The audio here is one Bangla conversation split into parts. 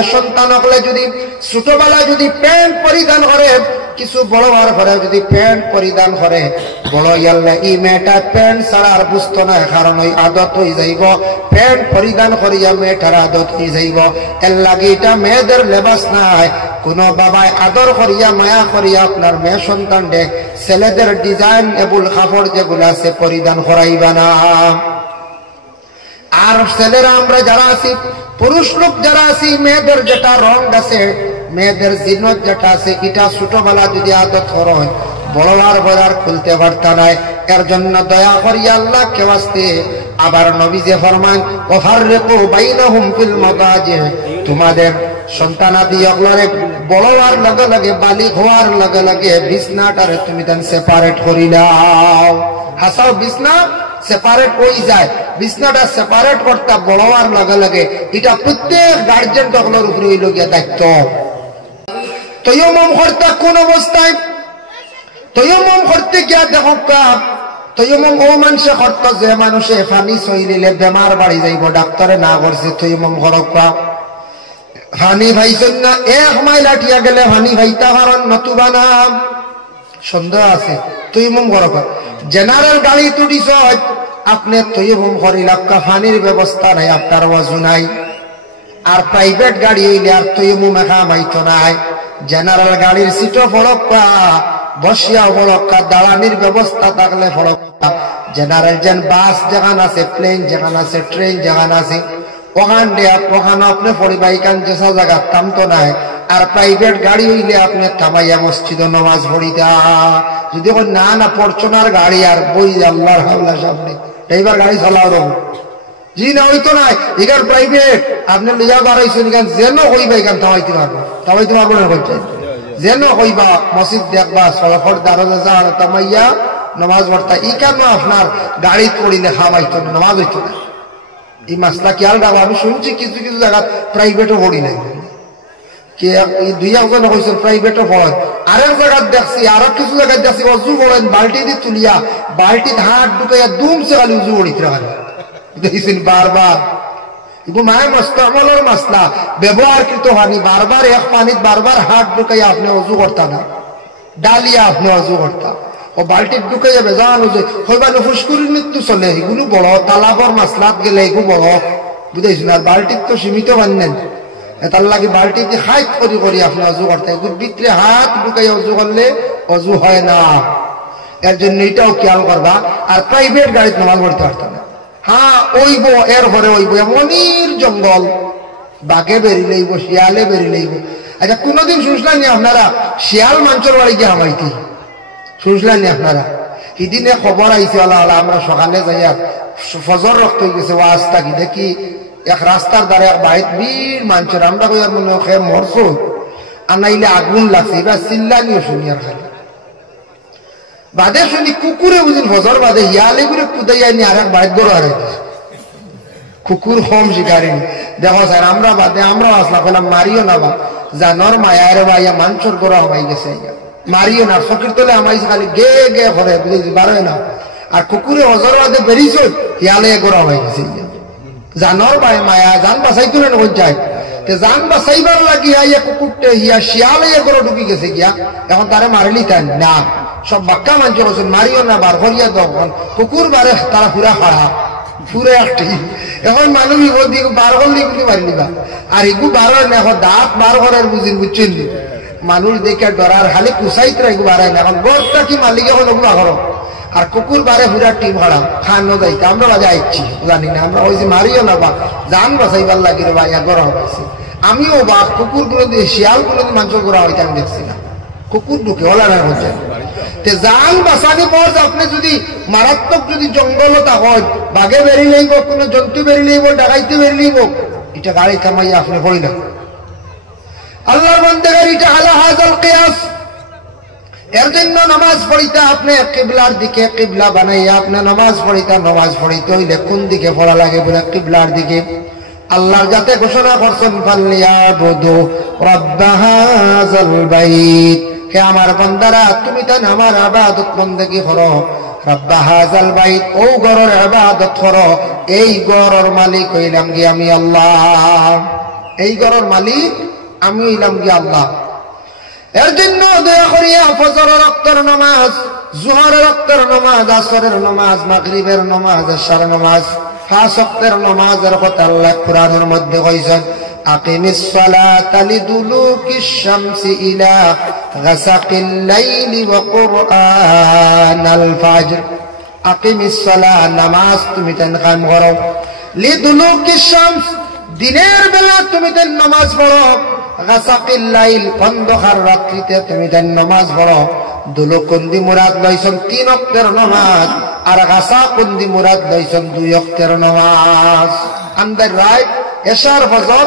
আচ্ছা সন্তান হলে যদি ছোটবেলায় যদি প্যান্ট পরিধান করে, কিছু বড় হওয়ার পরে যদি প্যান্ট পরিধান করে, বড় ইয়াল্লা এই মেয়েটা প্যান্ট ছাড়া আর বুঝতো না, কারণ ওই আদত হয়ে যাইব, প্যান্ট পরিধান করিয়া মেয়েটার আদত হয়ে যাইব। এর লাগে এটা মেয়েদের লেবাস নাই। কোন বাবায় আদর করিয়া মায়া করিয়া আপনার মেয়ে সন্তান দেখ ছেলেদের ডিজাইন এবুল কাপড় যেগুলো আছে পরিধান করাইবা না। আর ছেলেরা আমরা যারা আছি, পুরুষ লোক যারা আছি, মেয়েদের যেটা রং আছে, মেয়েদের জিনত যেটা আছে, এটা ছোটবেলা যদি আদত হয়, বড় আর বাজার খুলতে পারতা নাই। এর জন্য দয়া করিয়া আল্লাহ কে আসতে আবার নবী যে ফরমান ওয়াফাররিকু বাইনাহুম ফিল মাদাজি, তোমাদের সন্তানাদি অগলারে বড় হওয়ার লগে লগে বালিগ হওয়ার লগে লগে বিছনাটারে তুমি দেন সেপারেট করিলাও। হাসাও বিছনা সেপারেট হয়ে যায়, বিছনাটা সেপারেট করতে বড় হওয়ার লগে লগে এটা প্রত্যেক গার্জেন তগলোর উপরে হইল গিয়া দায়িত্ব। তৈয়মম করতে কোন অবস্থায়, তৈয়মম করতে গিয়া দেখো তৈয়মম ও মানুষে করত যে মানুষে পানি সইলিলে বেমার বাড়ি যাইব, ডাক্তারে না করছে তৈয়মম করকা। পানি ভাইছেন না, 1 মাইল আটিয়া গেলে পানি ভাইতা কারণ নতুবা না সন্দেহ আছে, তৈয়মম করকা। জেনারেল গাড়ি তুটিছ আপনি তৈয়মম করিলাক্কা, পানির ব্যবস্থা নাই, আপনার ওয়াজু নাই। আর প্রাইভেট গাড়ি হইলে আর তৈয়মম একা মাইতো নাই। জেনারেল গাড়ির সিটও ফড়ক্কা, বসিয়া ফড়ক্কা, দাঁড়ানির ব্যবস্থা থাকলে ফড়ক্কা। জেনারেল যেন বাস যেখান আছে, প্লেন যেখান আছে, ট্রেন যেখান আছে, ওখানে আপনি পরিবাহিকান যেসা জায়গা থাম তো নাই। আর প্রাইভেট গাড়ি হইলে আপনি থামাইয়া মসজিদ নামাজ পড়িতা। যদি না না ফরচুনার গাড়ি আর বই আল্লাহর হাওলা সামনে ড্রাইভার গাড়ি চালাও রব জি না হইতো নাই। এখান প্রাইভেট আপনি লিয়া বাড়াইছেন, এখান যেন হইবা এখান থামাইতে পারবো, থামাইতে পারবো না বলছে, যেন হইবা মসজিদ দেখবা সরফর দারজা থামাইয়া নামাজ পড়তা। ই কেন আপনার গাড়ি পড়িলে খাওয়াইতো না, নামাজ হইতো না। এই মাসলা খেয়াল রাখবো। আমি শুনছি কিছু কিছু জায়গা প্রাইভেটও পড়ি নাই, দুই একজন হয়েছেন প্রাইভেটও পড়েন। আরেক জায়গায় দেখছি, আর কিছু জায়গায় দেখছি অজু পড়েন বাল্টি দিয়ে তুলিয়া, বাল্টি হাত ঢুকাইয়া দুমছে খালি উজু পড়িতে দেখেছেন বারবার। এগুলো মায়ের মস্ত আমলের মাসলা, ব্যবহারকৃত পানি বারবার এক পানিত বারবার হাত ঢুকাইয়া আপনি অজু করতা না, ডালিয়া আপনি অজু করতা। ও বাল্টির ঢুকাইয়া বেজান হইবা ফুসকুরির মৃত্যু চলে, এগুলো বড়। তালাবর মাসলাত গেলে এগুলো বড়, বুঝেছেন। আর বাল্টির তো সীমিত বান্নেন, তার লাগে বাল্টিতে হাত করি করি আপনি অজু করতে, এগুলোর ভিতরে হাত ঢুকাইয়া অজু করলে অজু হয় না। এর জন্য এটাও খেয়াল করবা। আর প্রাইভেট গাড়িতে নামাজ পড়তে পারত না। হ্যাঁ ওইব, এর ঘরে ওইব, এমনির জঙ্গল, বাঘে বেরি লইব, শিয়ালে বেরি লইব। আচ্ছা কোনদিন শুনছিলেন আপনারা শিয়াল মানুষের বাড়ি গিয়ে আমাইতি? শুনছিলেন আপনারা? সেদিনে খবর আইছে, আল্লাহ আমরা সকালে যাইয়া ফজর রক্ত হয়ে গেছে, ওয়াজ থাকি দেখি এক রাস্তার দ্বারা এক বাড়িত বীর মানুষের, আমরা কই আর মনে হয় মরছো আর নাইলে আগুন লাগছে, এবার চিল্লানিও শুনি। আর খালি বাদে শুনি কুকুরে বুঝিন ফজর বাদে ইয়ালে করে কুদাইয়া নি আর এক বাড়িত গড় হারাই কুকুর হোম শিকারিনি। দেখো স্যার আমরা বাদে আমরাও আসলা পেলাম, মারিও না বা জানর মায়ের ভাইয়া মানুষের গোড়া হমাই গেছে, মারিও না। চকির তলে আমাইছে খালি গে গে করে বুঝেছি বারোয় না। আর কুকুরে হজর বাদে বেরিয়েছ ইয়ালে গোড়া হয়ে গেছে, জানর ভাই মায়া জান বাঁচাইতো না যায়। জান বাঁচাইবার লাগিয়া ইয়া কুকুরটে ইয়া শিয়ালে গড়ে ঢুকি গেছে গিয়া, এখন তারে মারিলি তাই না। সব বাক্কা মানুষ আছেন, মারিও না, বার করিয়া দখন কুকুর বারে তারা পুরা হারা পুরে একটি। এখন মানুষ বার করলি গুলি মারিলিবা, আর এগু বার হয় না, এখন দাঁত বার করার বুঝিন, বুঝছেন? মানুষ দেখে ডরার খালি কুসাইতে এগু বাড়ায় না। এখন গড়টা কি মালিক এখন ওগুলো করো, আর কুকুর বারে পুরা টিম হারা খানো যাইতে আমরা বাজে আইছি জানি না। আমরা ওই যে মারিও না বা জান বাঁচাইবার লাগি রে বা ইয়া গড়া হয়েছে। আমিও বা কুকুর গুলো দিয়ে শিয়াল গুলো দিয়ে মানুষ গড়া হইতে আমি দেখছি না, কুকুর ঢুকে ওলা না হচ্ছে। জান বাঁচানি পর আপনি যদি মারাত্মক যদি জঙ্গলতা হয়, বাঘে বেরি লইব, কোন জন্তু বেরি লইব, ডাকাইতে বেরি লইব, এটা গাড়ি থামাইয়া আপনি পড়ি না। আল্লাহর বান্দাগণ এটা আলা হাযাল কিয়াস। এর জন্য নামাজ পড়িতে আপনি কিবলার দিকে কিবলা বানাইয়া আপনি নামাজ পড়িতে, নামাজ পড়িতে হইলে কোন দিকে পড়া লাগে বলে কিবলার দিকে। আল্লাহর যাতে ঘোষণা করছেন ফালিয়াবুদু রাব্ব হাযাল বাইত, হে আমার বান্দারা তুমি তাই আমার ইবাদত বন্দেগী করো। রাব্ব হাযাল বাইত, ও ঘরের ইবাদত করো, এই ঘরের মালিক হইলাম কি আমি আল্লাহ। এই ঘরের মালিক আমি হইলাম কি আল্লাহ। এর জন্য দয়া করিয়া ফজরের ওয়াক্তের নামাজ, জোহরের ওয়াক্তের নামাজ, আসরের নামাজ, মাগরিবের নামাজ, এশার নামাজ, পাঁচ ওয়াক্তের নামাজের কথা আল্লাহ কুরআনের মধ্যে কইছেন, আকিমিস সালাতা লিদুলুকিশ শামসি ইলা গাসাকিল লাইলি ওয়া কুরআনাল ফাজর। আকিমিস সালাহ, নামাজ তুমি তেন কায়েম করো, লিদুলুকিশ শামস, দিনের বেলা তুমি তেন নামাজ পড়ো, গাসাকিল লাইল, অন্ধকার রাত্রিতে তুমি তেন নামাজ পড়ো। দুলুকুন্দি মুরাদ লইছেন 3 ওয়াক্তের নামাজ, আর গাসাকুন্দি মুরাদ লইছেন 2 ওয়াক্তের নামাজ। আন্দার রায় এশার ফজর,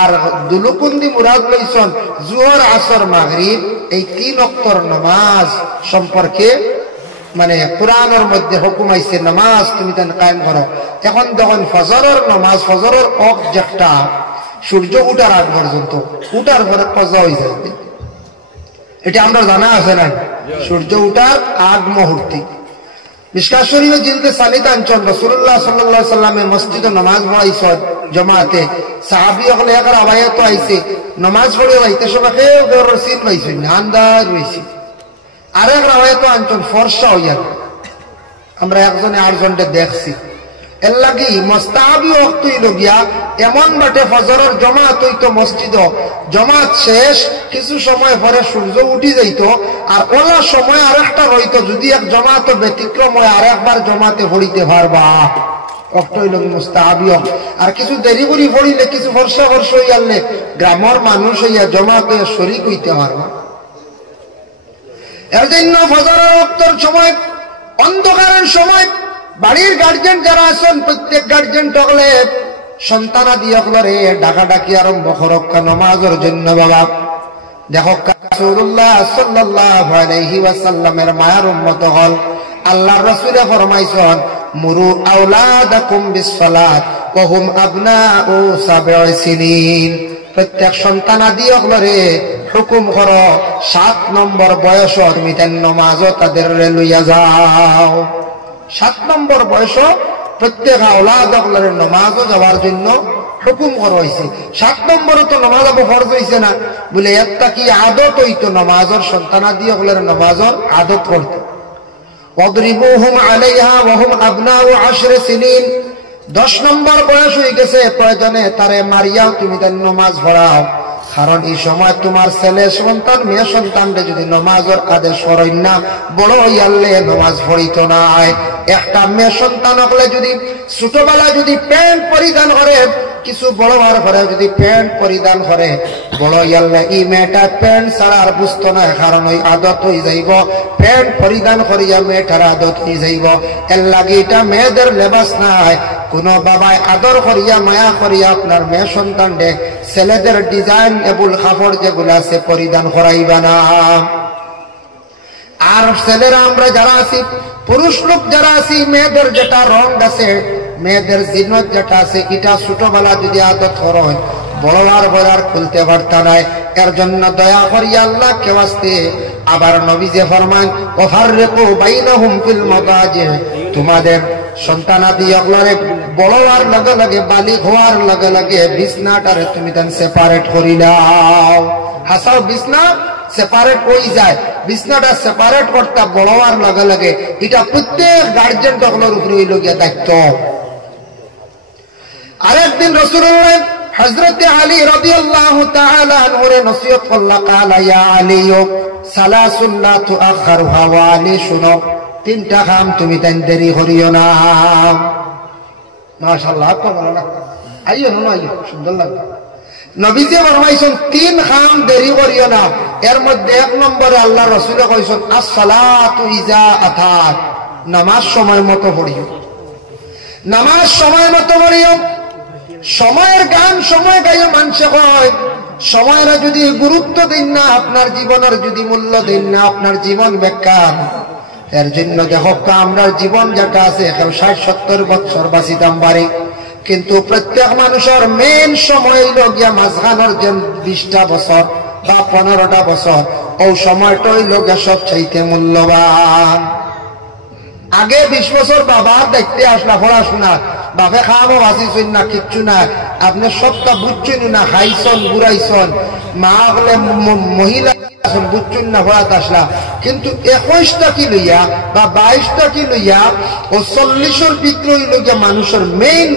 আর দুলুকুন্দি মুরাদ লইছেন জোহর আসর মাগরিব। এই 3 ওয়াক্তের নামাজ সম্পর্কে মানে কোরআনের মধ্যে হুকুম আইছে নামাজ তুমি তেন কায়েম করো। এখন যখন ফজরের নামাজ, ফজরের ওয়াক্ত যেটা সূর্য উঠার আগ পর্যন্ত, উঠার পরে কজা হয়ে যাবে, এটা আমরা জানা আছে না? সূর্য উঠার আগ মুহূর্তে মিশকাত শরীফে জিলদে সানিত আনছেন রাসূলুল্লাহ সাল্লাল্লাহু আলাইহি সাল্লামে মসজিদে নামাজ পড়াইছেন জামাতে। সাহাবী হলে একবার আবায়াত আইছে, নামাজ পড়ে আইতে সময় কেউ রসিদ পাইছেন না, আন্দাজ হইছে। আরেক রাওয়ায়াত আনছেন ফর্সা হইয়া, আমরা একজনে আরেকজনকে দেখছি। এর লাগি মুস্তাহাবি ওয়াক্ত হইল গিয়া এমন বাটে ফজরের জামাত হইতো মসজিদ, জামাত শেষ কিছু সময় পরে সূর্য উঠি যাইতো, আর ওলা সময় আরেকটা রইতো, যদি এক জামাত ব্যতিক্রম হয় আরেকবার জামাতে পড়িতে পারবা, ওয়াক্ত হইল মুস্তাহাবি। আর কিছু দেরি করে পড়িলে, কিছু ফর্সা ফর্সা হইয়ালে গ্রামের মানুষ হইয়া জামাতে শরীক হইতে পারবা। এর জন্য ফজরের ওয়াক্তের সময়, অন্ধকারের সময় বাড়ির গার্জেন যারা আছেন প্রত্যেক গার্জেন টকলে সন্তানাদি অকলরে ডাকাডাকি আরম্ভ করক্কা নামাজের জন্য। বাবা দেখো রাসূলুল্লাহ সাল্লাল্লাহু আলাইহি ওয়াসাল্লামের মায়ার উম্মত হল আল্লাহর রাসূলে ফরমাইছেন, মুরু আওলাদাকুম বিসসালাত ওয়া হুম আবনাউ 7 সিনিন। প্রত্যেক সন্তানাদি অকলরে হুকুম করো 7 নম্বর বয়স তুমি তেন নামাজ তাদের লইয়া যাও। 7 নম্বর বয়স প্রত্যেক আওলাদ অকলরে নামাজ যাওয়ার জন্য হুকুম করা হয়েছে। 7 নম্বরে তো নামাজ ফরজ হয়েছে না বলে, একটা কি আদত হইতো নামাজের, সন্তানাদি অকলরে নামাজের আদত করতো। ওয়াদরিবুহুম আলাইহা ওয়া হুম আবনাউ 10 সিনিন। 10 নম্বর বয়স হয়ে গেছে, প্রয়োজনে তারে মারিয়াও তুমি তার নামাজ পড়াও, কারণ এই সময় তোমার ছেলে সন্তান মেয়ে সন্তানরে যদি নামাজের আদেশ করেন না, বড় হইয়ালে নামাজ পড়িত নাই। একটা মেয়ে সন্তান হলে যদি ছোটবেলায় যদি প্যান্ট পরিধান করে, কিছু বড় হওয়ার পরে যদি প্যান্ট পরিধান করে, বড় হইয়ালে এই মেয়েটা প্যান্ট ছাড়া আর বুঝতো না, কারণ ওই আদত হয়ে যাইব, প্যান্ট পরিধান করিয়া মেয়েটার আদত হয়ে যাইব। এর লাগে এটা মেয়েদের লেবাস নাই। কোন বাবায় আদর করিয়া মায়া করিয়া আপনার মেয়ে সন্তান রে ছেলেদের ডিজাইন এবুল কাপড় যেগুলো আছে পরিধান করাইবা না। আর ছেলেরা আমরা যারা আছি, পুরুষ লোক যারা আছি, মেয়েদের যেটা রং আছে, মেয়েদের জিনত যেটা আছে, এটা ছোটবেলা যদি আদত করেন, বড় আর বড় আর খুলতে পারতা নাই। এর জন্য দয়া করিয়া আল্লাহ কে আসতে আবার নবী যে ফরমান, ওয়াফাররিকু বাইনাহুম ফিল মাদাজি, তোমাদের সন্তানাদি অগলরে বড় হওয়ার লগে লগে, বালিগ হওয়ার লগে লগে বিছনাটারে তুমি তেন সেপারেট করি দাও। হাসাও বিছনা সেপারেট হয়ে যায়, বিছনাটা সেপারেট করতে বড় হওয়ার লগে লগে, এটা প্রত্যেক গার্জেন অগলর উপরে হইল গিয়া দায়িত্ব। আরেকদিন রাসূলুল্লাহ হযরত আলী রাদিয়াল্লাহু তাআলা আনহুরে নসিহত করলা, কালা ইয়া আলী সালাসুন লা তুআখারুহা, ওয়া আলী শুনো, 3টা কাম তুমি তাই দেরি করিও না। মাশাআল্লাহ, আপনার ভালো লাগতো, আইও না, আইও, সুন্দর লাগতো। নবীজি ফরমাইছেন 3 কাম দেরি করিও না। এর মধ্যে 1 নম্বরে আল্লাহ রাসূল কইছেন, আস-সালাতু ইজা আতাত, নামাজ সময় মতো পড়িও, নামাজ সময় মতো পড়িও। সময়ের গান সময় গাইও, মানুষে কয় সময়ের যদি গুরুত্ব দিন না, আপনার জীবনের যদি মূল্য দিন না, আপনার জীবন বেকার। এর জন্য দেখো আমরা জীবন যেটা আছে, 60-70 বছর বাঁচিতাম পারে, কিন্তু প্রত্যেক মানুষের মেন সময় হইল গিয়া মাঝখানের যে 20টা বছর বা 15টা বছর, ও সময়টা হইল গিয়া সবচাইতে মূল্যবান। আগে 20 বছর বাবার দেখতে আসলা পড়াশোনা, বাপে খাওয়াবো ভাসিছেন না, কিচ্ছু না, আপনি সবটা বুঝছেন না, হাইছন ঘুরাইছন, মা হলে মহিলা বুঝছেন না, হঠাৎ আসলা। কিন্তু 21টা কি লইয়া বা 22টা কি লইয়া ও 40-এর ভিতরে হইল গিয়া মানুষের মেইন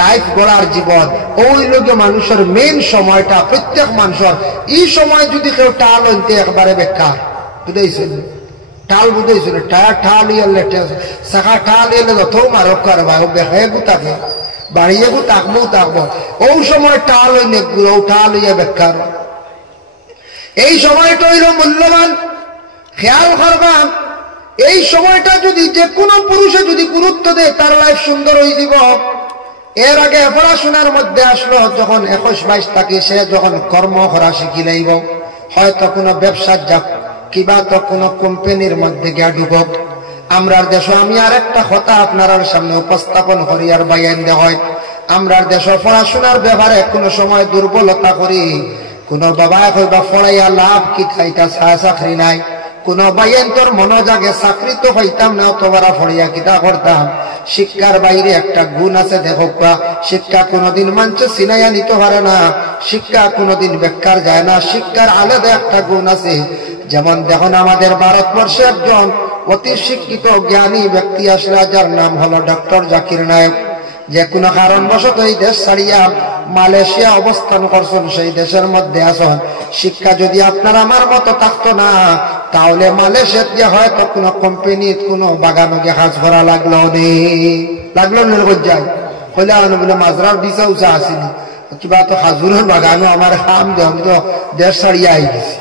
লাইফ গড়ার জীবন, ওই লোকে মানুষের মেইন সময়টা প্রত্যেক মানুষের। এই সময় যদি কেউ টাল হইতে একবারে বেকার, বুঝেছেন? টাল বুঝেছিল, ঠাল ইয়ে শাখা ঠাল এলে যত মারক করবা বেখায় গুতাকে বাড়িয়ে গু তাকবো তাকবো, ও সময় টাল হই নেগুলো টাল ইয়ে বেকার। এই সময়টা হইল মূল্যবান, খেয়াল করবা। এই সময়টা যদি যে কোনো পুরুষে যদি গুরুত্ব দেয়, তার লাইফ সুন্দর হয়ে যাব। এর আগে পড়াশোনার মধ্যে আসলো যখন 21-22 থাকি, সে যখন কর্ম করা শিখি লাইব, হয়তো কোনো ব্যবসার যাক, কিবা তো কোনো কোম্পানির মধ্যে গিয়া ডুবক। আমরার দেশ, আমি আর একটা কথা আপনার সামনে উপস্থাপন করি আর বাইন দে হয়, আমরার দেশ পড়াশোনার ব্যাপারে কোনো সময় দুর্বলতা করি। কোন বাবা কইবা পড়াইয়া লাভ কি, খাইটা চাকরি নাই। কোন বাইন তোর মনে জাগে চাকরি তো হইতাম না, অতবারা পড়িয়া কিতা করতাম। শিক্ষার বাইরে একটা গুণ আছে, দেখো শিক্ষা কোনোদিন মানুষ চিনাইয়া নিতে পারে না, শিক্ষা কোনোদিন বেকার যায় না। শিক্ষার আলাদা একটা গুণ আছে। যেমন দেখুন, আমাদের ভারতবর্ষে একজন অতি শিক্ষিত জ্ঞানী ব্যক্তি আসলে, যার নাম হলো ডক্টর জাকির নায়েক। যে কোনো কারণবশত এই দেশ ছাড়িয়া মালয়েশিয়া অবস্থান করছেন, সেই দেশের মধ্যে আসন। শিক্ষা যদি আপনার আমার মতো থাকতো না, তাহলে মালয়েশিয়াত যে হয়তো কোনো কোম্পানির কোনো বাগানো গিয়ে কাজ করা লাগলো যায় হইলে বলে মাজরার দিশা উচা আসেনি, কিবা তো হাজুরের বাগানো আমার খাম দে, আমি তো দেশ ছাড়িয়া আই গেছি।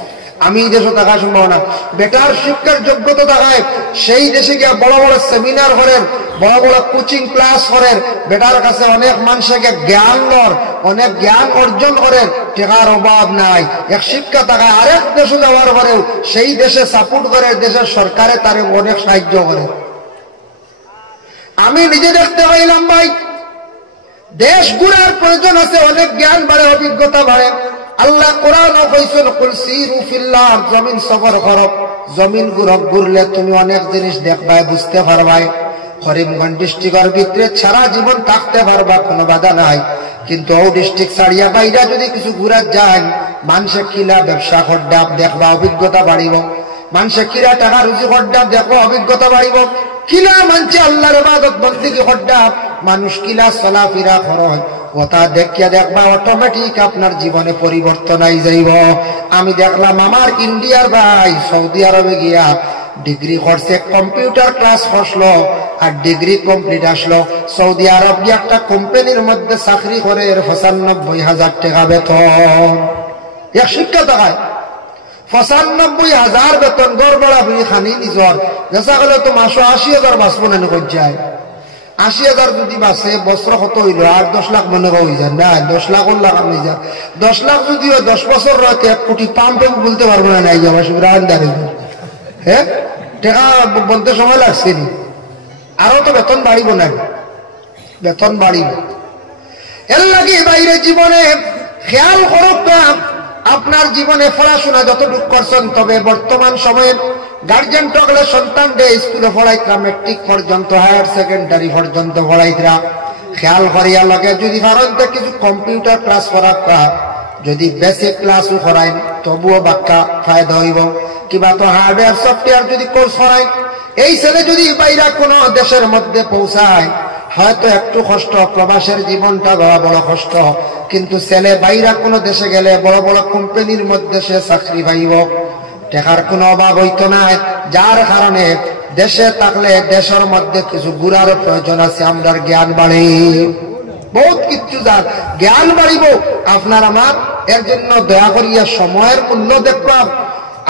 আমি এই দেশে থাকার সম্ভাবনা, বেটার শিক্ষার যোগ্যতা থাকায় সেই দেশে গিয়ে বড় বড় সেমিনার করেন, বড় বড় কোচিং ক্লাস করেন, বেটার কাছে অনেক মানুষকে জ্ঞান লর, অনেক জ্ঞান অর্জন করেন, টাকার অভাব নাই। এক শিক্ষা থাকায় আরেক দেশে যাওয়ার পরেও সেই দেশে সাপোর্ট করে, দেশের সরকারে তারে অনেক সাহায্য করে। আমি নিজে দেখতে পাইলাম ভাই, দেশ ঘুরার প্রয়োজন আছে, অনেক জ্ঞান বাড়ে, অভিজ্ঞতা বাড়ে। আল্লাহ কোরআনও কইছেন, কুল সিরু ফিল্লাহ, জমিন সফর করো, জমিন ঘুরলে তুমি অনেক জিনিস দেখবাই, বুঝতে পারবাই। করিমগঞ্জ ডিস্ট্রিক্টের ভিতরে সারা জীবন থাকতে পারবা, কোনো বাধা নাই। কিন্তু ও ডিস্ট্রিক্ট ছাড়িয়া বাইরা যদি কিছু ঘুরা যায়, মানুষে কিলা ব্যবসা খড্ডাপ দেখবা, অভিজ্ঞতা বাড়িব। মানুষে কিরা টাকা রুজি খড্ডাপ দেখবো, অভিজ্ঞতা বাড়িব। কিলা মানছে আল্লাহর ইবাদত বন্দেগী খড্ডাপ, মানুষ কিলা চলাফেরা খরচ, ওটা দেখিয়া দেখবা অটোমেটিক আপনার জীবনে পরিবর্তন আই যাইব। আমি দেখলাম আমার ইন্ডিয়ার ভাই সৌদি আরবে গিয়া ডিগ্রি করছে, কম্পিউটার ক্লাস বসলো আর ডিগ্রি কমপ্লিট আসলো। সৌদি আরব গিয়ে একটা কোম্পানির মধ্যে চাকরি করে, 95,000 টাকা বেতন। এক শিক্ষা দেখায় 95,000 বেতন, গড়বড়া হয়ে খানি নিজর যেসা গেলে তো মাসে 80,000 বাঁচবো না যায়। 80,000 যদি বাঁচে বছর কত হইল, 8-10 লাখ মনে হয়ে যায় না, 10 লাখ লাখ আপনি যান। 10 লাখ যদি 10 বছর রয়েছে 1 কোটি পাম্পে বলতে পারবো না, নাই যাবো সুবিধা আন্দারে। হ্যাঁ, টাকা বলতে সময় লাগছে নি, আরো তো বেতন বাড়িব না, বেতন বাড়িব। এর লাগে বাইরে জীবনে খেয়াল করুক না, আপনার জীবনে পড়াশোনা যতটুকু করছেন, তবে বর্তমান সময়ে গার্জেন টকলে সন্তান দে স্কুলে পড়াইতরা, মেট্রিক পর্যন্ত, হায়ার সেকেন্ডারি পর্যন্ত পড়াইতরা। খেয়াল করিয়া লাগে যদি ভারত কিছু কম্পিউটার ক্লাস করা, যদি বেসিক ক্লাসও করাই, তবুও বাক্কা ফায়দা হইব। কিবা তো হার্ডওয়্যার সফটওয়্যার যদি কোর্স করাই, এই ছেলে যদি বাইরা কোনো দেশের মধ্যে পৌঁছায়, হয়তো একটু কষ্ট, প্রবাসের জীবনটা বড় কষ্ট, কিন্তু ছেলে বাইরা কোনো দেশে গেলে বড় বড় কোম্পানির মধ্যে সে চাকরি পাইব, টাকার কোনো অভাব হইতো না। যার কারণে দেশে থাকলে দেশের মধ্যে কিছু ঘুরার প্রয়োজন আছে, আমরা জ্ঞান বাড়ি, বহুত কিছু যার জ্ঞান বাড়িব আপনার আমার। এর জন্য দয়া করিয়া সময়ের মূল্য দেখবা।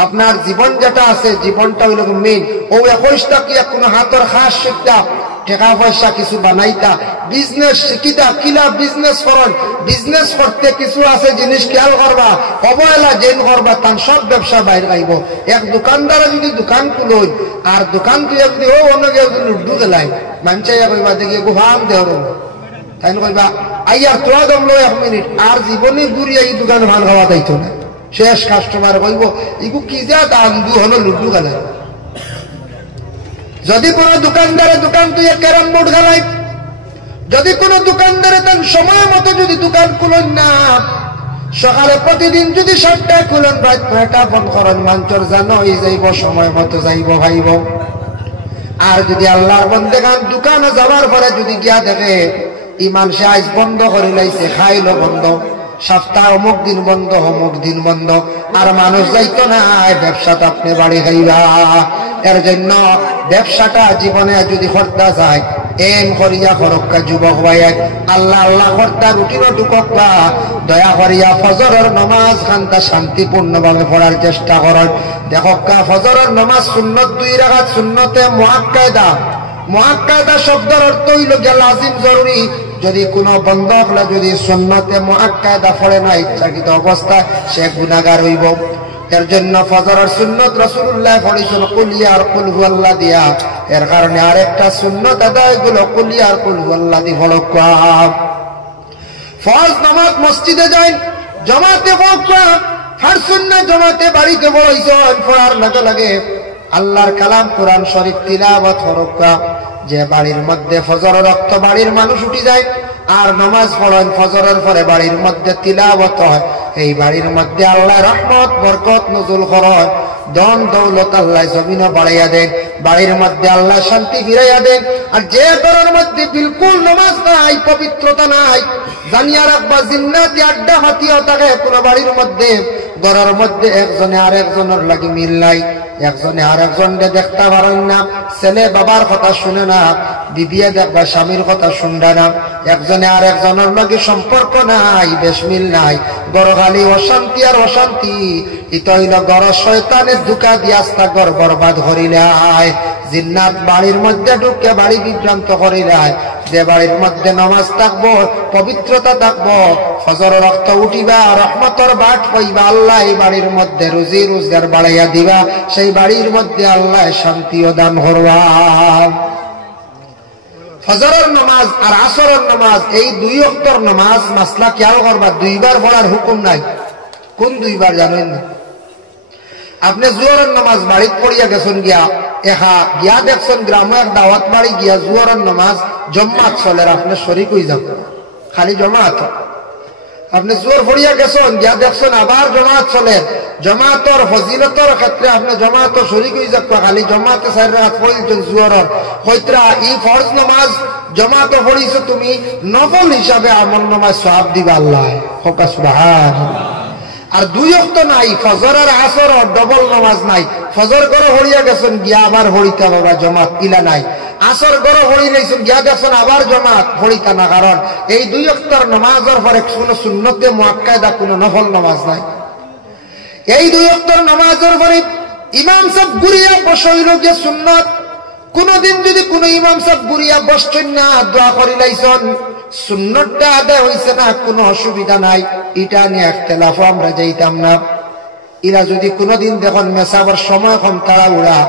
আপনার জীবন যেটা আছে, জীবনটা হইল মেইন। ও 21টা কি কোনো হাতের খাস শিখতা, টাকা পয়সা কিছু বানাইতা, বিজনেস শিখিতা, কিলা বিজনেস করেন, বিজনেস করতে কিছু আছে জিনিস খেয়াল করবা, অবহেলা যেন করবা, তার সব ব্যবসা বাইরে আইব। এক দোকানদারে যদি দোকান খুলো আর দোকান তুই যদি ও অন্য কেউ যদি লুড্ডু গেলাই, মানুষ কইবা দেখি গুহাম দেহ, তাই কইবা আইয়ার তোরা দমলো 1 মিনিট, আর জীবনে ঘুরিয়া এই দোকান ভান খাওয়া দাইতো না। শেষ কাস্টমার কইব ইগু কি যা দাম দু হলো লুড্ডু গেলাই। যদি কোনো দোকানদারে দোকান তুই ক্যারাম বোর্ড খেলাই, যদি কোনো দোকানদারে তার সময় মতো যদি দোকান খুলেন না, সকালে প্রতিদিন যদি 7টায় খুলেন, রাত 9টা বন্ধ করেন, মানুষের জানো হয়ে যাইব, সময় মতো যাইব ভাইব। আর যদি আল্লাহর বন্দেগান দোকানে যাওয়ার পরে যদি গিয়া দেখে ইমান সে আজ বন্ধ করে লাইছে, খাইলো বন্ধ, সপ্তাহ অমুক দিন বন্ধ, অমুক দিন বন্ধ, আর মানুষ যাইতো না, ব্যবসাটা আপনি বাড়ি খাইবা। এর জন্য ব্যবসাটা জীবনে যদি করতে যায়, এম করিয়া খরক্কা যুবক ভাই, আল্লাহ আল্লাহ কর্তা রুটিনও ঢুকবা, দয়া করিয়া ফজরের নমাজ খানটা শান্তিপূর্ণ ভাবে পড়ার চেষ্টা করেন। দেখক্কা ফজরের নমাজ সুন্নত 2 রাকাত, সুন্নতে মুআক্কাদা। মুআক্কাদা শব্দের অর্থ হইল গিয়া লাজিম, জরুরি। যদি কোনো বন্ধ হলে যদি সুন্নতে মুআক্কাদা পড়ে না ইচ্ছাকৃত অবস্থায়, সে গুনাহগার হইব। এর জন্য ফজরের সুন্নত রাসূলুল্লাহ পড়িছেন কুল ইয়া আর কুল হুয়াল্লাহ দিয়া। এর কারণে আরেকটা সুন্নত আদায় গুলো কুল ইয়া আর কুল হুয়াল্লাহ দি ফলকা। ফরজ নামাজ মসজিদে যাই, জামাতে ফলকা, ফারজ সুন্নাত জামাতে বাড়িতে পড়াইছেন, পড়ার লগে লগে আল্লাহর কালাম কোরআন শরীফ তিলাওয়াত ফলকা। যে বাড়ির মধ্যে ফজরের রক্ত বাড়ির মানুষ উঠে যায়, আর নামাজ পড়েন ফজরের পরে বাড়ির মধ্যে তিলাওয়াত হয়, এই বাড়ির মধ্যে আল্লাহ রহমত বরকত নজুল করেন, ধন দৌলত আল্লাহ জমিনে বাড়াইয়া দেন, বাড়ির মধ্যে আল্লাহ শান্তি ফিরাইয়া দেন। আর যে ঘরের মধ্যে বিলকুল নামাজ নাই, পবিত্রতা নাই, জানিয়া রাখবা জিন্নাতি আড্ডা হাতিয়াও থাকে কোন বাড়ির মধ্যে, ঘরের মধ্যে একজনে আরেকজনের লাগি মিল নাই, একজনে আরেকজনকে দেখতে পারেন না, ছেলে বাবার কথা শুনে না, বিবিয়ে দেখবা স্বামীর কথা শুনবে না, একজনে আরেকজনের লগে সম্পর্ক নাই, বেশমিল নাই, গড় খালি অশান্তি আর অশান্তি। ইতো হইল গড় শয়তানের ধোঁকা দিয়ে আস্তা গড় বরবাদ করিলায়, জিন্নাত বাড়ির মধ্যে ঢুকে বাড়ি বিভ্রান্ত করিলায়। যে বাড়ির মধ্যে নামাজ থাকবো, পবিত্রতা থাকবো, ফজর রক্ত উঠিবা, রহমতর বাট পাইবা, আল্লাহ এই বাড়ির মধ্যে রুজি রোজগার বাড়াইয়া দিবা, সেই বাড়ির মধ্যে আল্লাহ শান্তিও দান করবা। ফজরের নামাজ আর আসরের নামাজ, এই 2 ওয়াক্তের নামাজ মাসলা খেয়াল করবা, 2 বার পড়ার হুকুম নাই। কোন 2 বার জানেন না? আপনি জোহরের নামাজ বাড়িতে পড়িয়া গেছেন, গিয়া গিয়া দেখছেন গ্রামে এক দাওয়াত বাড়ি গিয়া জোহরের নামাজ জমাত চলে, আপনি শরীক হয়ে যাবেন, খালি জমাত। আপনি জোর পড়িয়া গেছেন, গিয়া দেখছেন আবার জমাত চলে, জমাতর ফজিলতর ক্ষেত্রে আপনি জমাত শরীক হয়ে যাবেন, খালি জমাতে 4 রাকাত পড়িয়েছেন জোহরের, হইতরা এই ফরজ নামাজ জমাত পড়িয়েছো তুমি, নফল হিসাবে আমল নামাজ সওয়াব দিবা আল্লাহ, সুবহানাল্লাহ। আর 2 ওয়াক্ত নাই, ফজর আর আসর ডবল নামাজ নাই, ফজর গড় হরিয়া গেছেন, গিয়া আবার হরিতা বাবা জমাত ইলা নাই, আসর গড় হরি নাইছেন, গিয়া দেখছেন আবার জমাত হরিতা না, কারণ এই 2 ওয়াক্তের নামাজের পরে কোনো সুন্নতে মুআক্কাদা কোনো নফল নামাজ নাই। এই 2 ওয়াক্তের নামাজের পরে ইমাম সাহেব গুরিয়া বসইল যে সুন্নত, কোনদিন যদি কোনো ইমাম সাহেব গুরিয়া বসছেন না, দোয়া করিলাইছেন, সুন্নতটা আদায় হইছে না, কোনো অসুবিধা নাই, এটা নিয়ে ইখতিলাফ আমরা যাইতাম না। এরা যদি কোনদিন দেখুন মেসাবার সময় কম তাড়াহুড়া,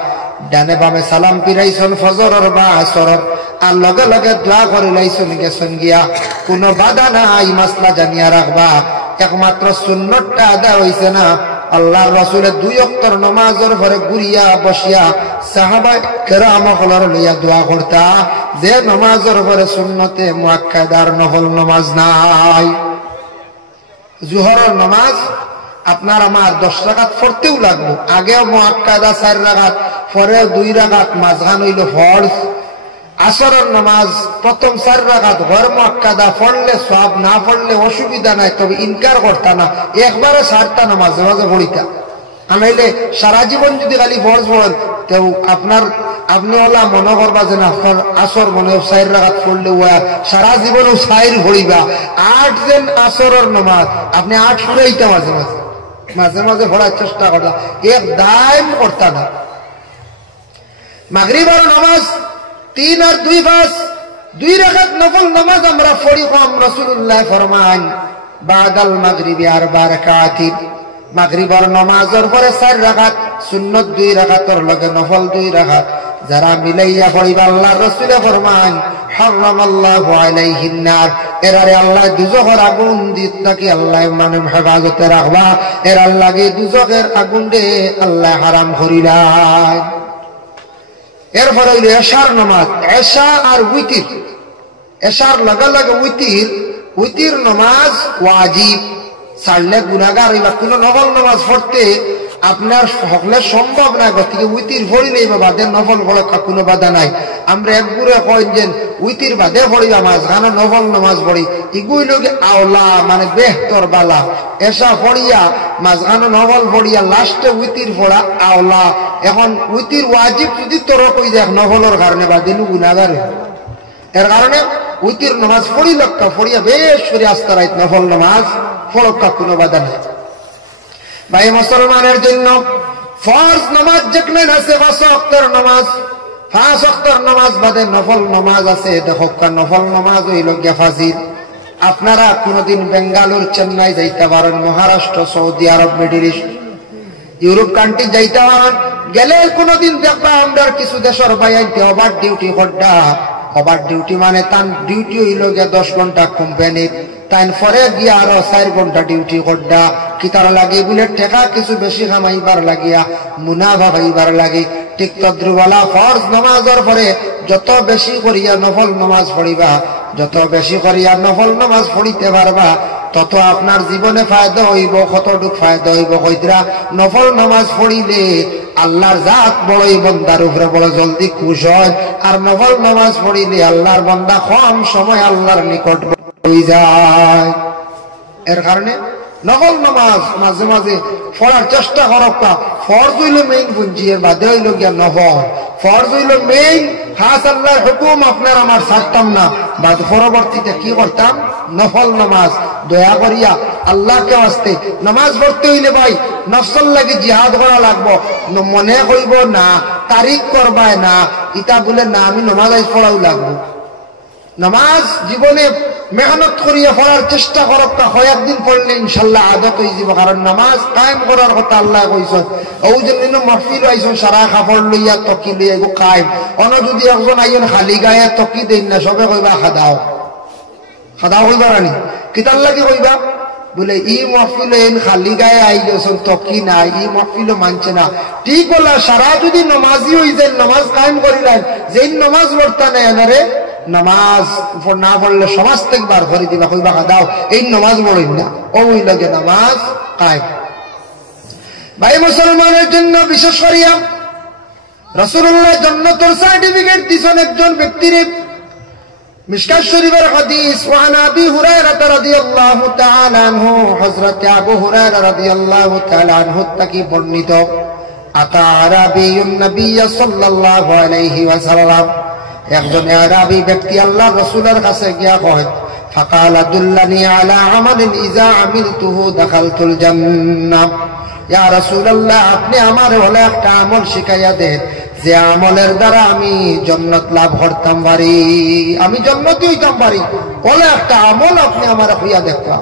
ডানে বামে সালাম ফিরাইছেন ফজরের বা আসরের, আর লগে লগে দোয়া করিলাইছেন গেছেন গিয়া, কোনো বাধা নাই, মাসলা জানিয়া রাখবা, একমাত্র সুন্নতটা আদায় হইছে না। আল্লাহর রাসূলের 2 ওয়াক্তের নামাজের পরে গুরিয়া বসিয়া সাহাবা কেরামহলর লইয়া দোয়া করতা, যে নামাজের পরে সুন্নতে মুআক্কাদার নফল নামাজ নাই। জোহরের নামাজ আপনার আমার 10 রাকাত পড়তেও লাগবে, আগেও মুআক্কাদা 4 রাকাত, পরে 2 রাকাত, মাঝখান হইল ফরজ। আসরের নামাজ প্রথম 4 রাকাত ঘর মুআক্কাদা পড়লে সওয়াব, না পড়লে অসুবিধা নাই, তবে ইনকার করতা না, একবারে সারতা না, মাঝে মাঝে পড়িতা। আনাইলে সারা জীবন যদি খালি ফরজ পড়েন, তো আপনি ওলা মনে করবা যে না আসর মনে 4 রাকাত পড়লে সারা জীবনও 4 পড়িবা। 8 যেন আসরের নামাজ আপনি 8 পড়াইতা, মাঝে মাঝে মাঝে মাঝে পড়ার চেষ্টা করতা, এক দাইম করতা না। মাগরিবের নামাজ 3 আর 2 5, 2 রাকাত নফল নামাজ আমরা পড়ি কম, রাসূলুল্লাহ ফরমান বাদাল মাগরিবি 4 রাকাত, মাগরিবের নামাজের পরে 4 রাকাত সুন্নত, 2 রাকাতের লগে নফল 2 রাকাত, যারা মিলাইয়া পড়িবা আল্লাহর রাসূল ফরমান হারামাল্লাহু আলাইহিন নার, এরারে আল্লাহ দুজখের আগুন দিত নাকি আল্লাহ মানে হেফাজতে রাখবা, এরা লাগে দুজখের আগুন দে আল্লাহ হারাম করিলেন। এরপরে হইল এশার নামাজ, এশা আর উইতির, এশার লগে লগে উইতির নামাজ ওয়াজিব, ছাড়লে গুনাহগার হইবা। কোনো নফল নামাজ পড়তে আপনার সকলে সম্ভব না, গতিকে উইতির পড়িলেই বা বাদে নফল পড়ে কোনো বাধা নাই। আমরা একগুড়ে কই যে উইতির বাদে পড়িবা মাঝখানে নফল নামাজ পড়ি, এগুই লোকে আওলা মানে বেহতর বালা। এসা পড়িয়া মাঝখানে নফল পড়িয়া লাস্টে উইতির পড়া আওলা। এখন উইতির ওয়াজিব যদি তোর কই দেখ নফলের কারণে বাদে গুনাহগার, এর কারণে উইতির নামাজ পড়ি লক্কা পড়িয়া বেশ করে আস্তে রাইত নফল নামাজ পড়ক্কা কোনো বাধা নাই। ভাই মুসলমানের জন্য ফরজ নামাজ যেখানে আছে 5 ওয়াক্তের নামাজ, 5 ওয়াক্তের নামাজ বাদে নফল নামাজ আছে। দেখো নফল নামাজ হইল গিয়া ফাজিল। আপনারা কোনদিন বেঙ্গালুর, চেন্নাই যাইতে পারেন, মহারাষ্ট্র, সৌদি আরব, মিডল ইস্ট, ইউরোপ কান্ট্রি যাইতে পারেন। গেলে কোনদিন দেখবা আমরা কিছু দেশের বাইতে ওভার ডিউটি করডা। ওভার ডিউটি মানে তার ডিউটি হইল গিয়া 10 ঘন্টা কোম্পানির, তাই পরে গিয়া আরো 4 ঘন্টা ডিউটি করডা। কি তার লাগে বলে টেকা কিছু বেশি কামাইবার লাগিয়া, মুনাফা পাইবার লাগে। ঠিক তদ্রুবালা ফরজ নামাজের পরে যত বেশি করিয়া নফল নামাজ পড়িবা, যত বেশি করিয়া নফল নামাজ পড়িতে পারবা, তত আপনার জীবনে ফায়দা হইব। কতটুক ফায়দা হইব কইরা, নফল নামাজ পড়িলে আল্লাহর জাত বড়ই বন্দার উপরে বড় জলদি খুশ হয়। আর নফল নামাজ পড়িলে আল্লাহর বন্দা কম সময় আল্লাহর নিকট হয়ে যায়। এর কারণে নফল নামাজ মাঝে মাঝে পড়ার চেষ্টা করবা। ফরজ হইল মেইন পুঞ্জি, এর বাদে হইল গিয়া নফল। ফরজ হইল মেইন, খাস আল্লাহর হুকুম আপনার আমার ছাড়তাম না, বাদ পরবর্তীতে কি করতাম নফল নামাজ। দয়া করিয়া আল্লাহকে আসতে নামাজ পড়তে হইলে ভাই নফসল লাগে জিহাদ করা লাগবো। মনে হইব না তারিখ করবায় না, ইটা বলে না আমি নামাজ আজ পড়াও লাগবো। নামাজ জীবনে মেহনত করিয়া পড়ার চেষ্টা করক, কয়েকদিন পড়লে ইনশাল্লাহ আদত হয়ে যাব। কারণ নামাজ কায়েম করার কথা আল্লাহ কইছেন। ও জন্য মহফিল আইছেন সারা কাপড় লইয়া তকি লইয়া এগো কায়েম। অন যদি একজন আইন খালি গায়ে তকি দেন না, সবে কইবা খাদাও খাদাও কইবা রানি কিতার লাগে কইবা বলে ই মহফিল খালি গায়ে আই গেছেন তকি নাই, ই মহফিল মানছে না। ঠিক বলা সারা যদি নমাজি হই যায়, নমাজ কায়েম করিলেন, যেই নমাজ পড়তা নাই এনারে নামাজ না পড়লে সমাজ থেকে বার করে দিবা, কইবা দাও এই নামাজ পড়েন না, ওই লাগে নামাজ কায়েম। ভাই মুসলমানের জন্য বিশেষ করিয়া রাসূলুল্লাহ জান্নাতের সার্টিফিকেট দিছেন একজন ব্যক্তির। মিশকাত শরীফের হাদিস, ওয়ান আবি হুরায়রা রাদিয়াল্লাহু তাআলা আনহু, হযরত আবু হুরায়রা রাদিয়াল্লাহু তাআলা আনহু থেকে বর্ণিত, আতা আরাবিয়ুন নবী সাল্লাল্লাহু আলাইহি ওয়াসাল্লাম, একজন আরবি ব্যক্তি আল্লাহর রাসূলের কাছে গিয়া কয়, ফাকালা দুল্লানি আলা আমালিন ইযা আমিলতুহু দাখালতুল জান্নাহ। ইয়া রাসূলুল্লাহ, আপনি আমারে হলে একটা আমল শিখাইয়া দেন, যে আমলের দ্বারা আমি জান্নাত লাভ করতাম পারি, আমি জান্নাতি হইতাম পারি, বলে একটা আমল আপনি আমারে হইয়া দেখবা।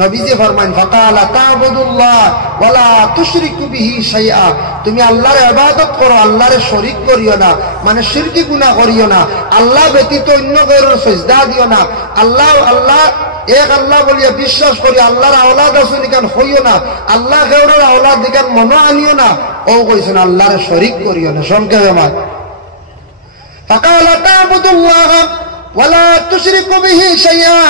নবীজি ফরমান, ফাকালা তা'বুদুল্লাহ ওয়ালা তুশরিকু বিহি শাইআ, তুমি আল্লাহর ইবাদত করো, আল্লাহর শরীক করিও না, মানে শিরকি গুনাহ করিও না, আল্লাহ ব্যতীত অন্য কারোর সিজদা দিও না, আল্লাহ আল্লাহ এক আল্লাহ বলিয়া বিশ্বাস করি, আল্লাহর আওলাদ আছে নিকান হইও না, আল্লাহ কারোর আওলাদ দিকান মনো আনিও না, ও কইছেন আল্লাহর শরীক করিও না। সংক্ষেপে আমার ফাকালা তা'বুদুল্লাহ ওয়ালা তুশরিকু বিহি শাইআ,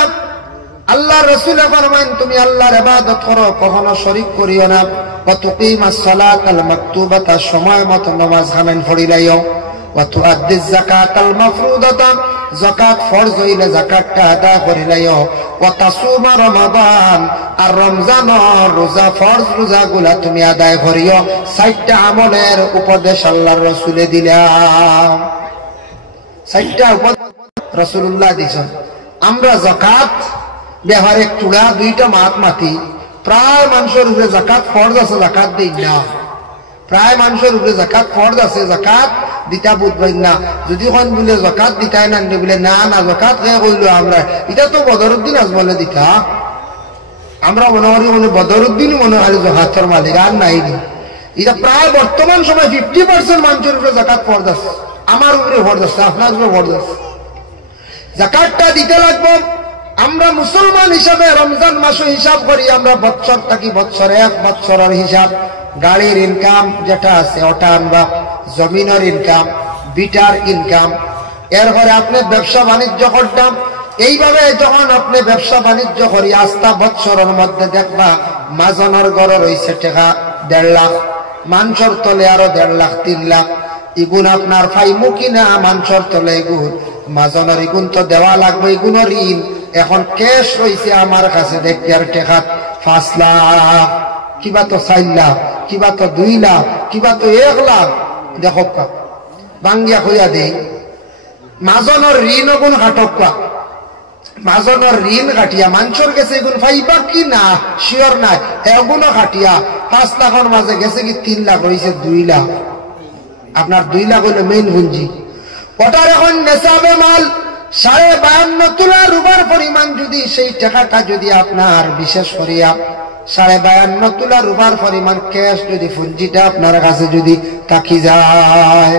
আল্লাহর রাসূল ফরমান তুমি আল্লাহর ইবাদত করো, কখনো শরীক করিও না। ওয়া তুকিমাস সালাতাল মাকতুবাতা, সময় মতো নামাজ কায়েম করিলাইও। ওয়া তুআদ্দিজ যাকাতাল মাফরুদাতা, যাকাত ফরজ হইলে যাকাতটা আদায় করিলাইও। ওয়া তাসুমা রমাদান, আর রমজানের রোজা ফরজ রোজাগুলা তুমি আদায় করিও। 4টা আমলের উপদেশ আল্লাহর রাসূলে দিলা, 4টা উপদেশ রাসূলুল্লাহ দিছেন। আমরা যাকাত ব্যবহার এক চূড়া 2টা মাত মাতি, প্রায় মানুষের উপরে যাকাত ফরজ আছে, যাকাত দেই না। প্রায় মানুষের উপরে যাকাত ফরজ আছে, যাকাত দিতা বুঝবেন না। যদি কোন বলে যাকাত দিতাই না, বলে না না যাকাত কে কইলো আমরা, এটা তো বদরুদ্দিন আজমলে দিতা, আমরা মনে করি মনে বদরুদ্দিন মনে হয় যাকাতের মালিক, আর নাই। এটা প্রায় বর্তমান সময় 50% মানুষের উপরে যাকাত ফরজ আছে, আমার উপরে ফরজ আছে, আপনার উপরে ফরজ আছে। যাকাতটা দিতে লাগবে। আমরা মুসলমান হিসাবে রমজান মাস হিসাব করি, আমরা বছর থাকি বছর, 1 বছরের হিসাব, গাড়ির ইনকাম যেটা আছে ওটা আমরা, জমিনের ইনকাম, বিটার ইনকাম, এরপরে আপনি ব্যবসা বাণিজ্য করতাম। এইভাবে যখন আপনি ব্যবসা বাণিজ্য করি আস্থা বৎসরের মধ্যে দেখবা মাজনের গড় রয়েছে টাকা 1.5 লাখ, মাংসর তলে আরো 1.5 লাখ 3 লাখ। ইগুন আপনার ফাইমু কিনা মাংসর তলে এগুন মাজনের ইগুন তো দেওয়া লাগবে, ইগুনের ঋণ। এখন ক্যাশ রয়েছে আমার কাছে দেখি আর টাকা 5 লাখ, কিবা তো 4 লাখ, কিবা তো 2 লাখ, কিবা তো 1 লাখ। দেখো বাঙ্গিয়া হইয়া দেই মাজনের ঋণ গুণ হাটকা, মাজনের ঋণ কাটিয়া মানুষের গেছে এগুন ফাইবা কি না শিওর নাই, এগুলো কাটিয়া 5 লাখের মাঝে গেছে কি 3 লাখ রয়েছে 2 লাখ। আপনার 2 লাখ হইলে মেইন পুঁজি। ওটার এখন নেশাবে মাল 52.5 তোলা রুবার পরিমাণ, যদি সেই টাকাটা যদি আপনার বিশেষ করিয়া 52.5 তোলা রুবার পরিমাণ ক্যাশ যদি পুঁজিটা আপনার কাছে যদি থাকি যায়,